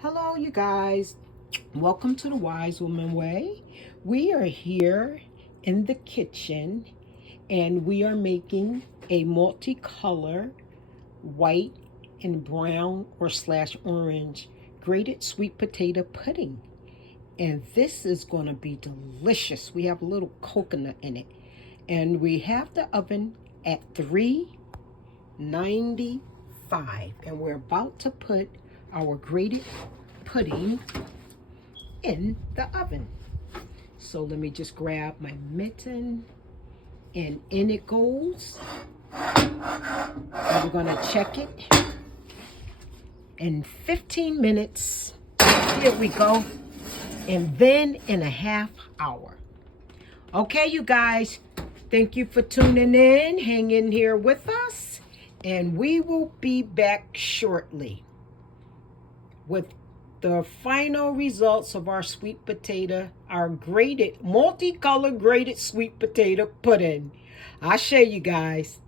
Hello, you guys. Welcome to the Wise Woman Way. We are here in the kitchen and we are making a multicolor white and brown or slash orange grated sweet potato pudding. And this is going to be delicious. We have a little coconut in it. And we have the oven at 395. And we're about to put our grated pudding in the oven. So let me just grab my mitten and in it goes. And we're gonna check it in 15 minutes. Here we go. And then in a half hour. Okay, you guys, thank you for tuning in. Hang in here with us. And we will be back shortly with the final results of our sweet potato, our grated, multicolored grated sweet potato pudding. I'll show you guys.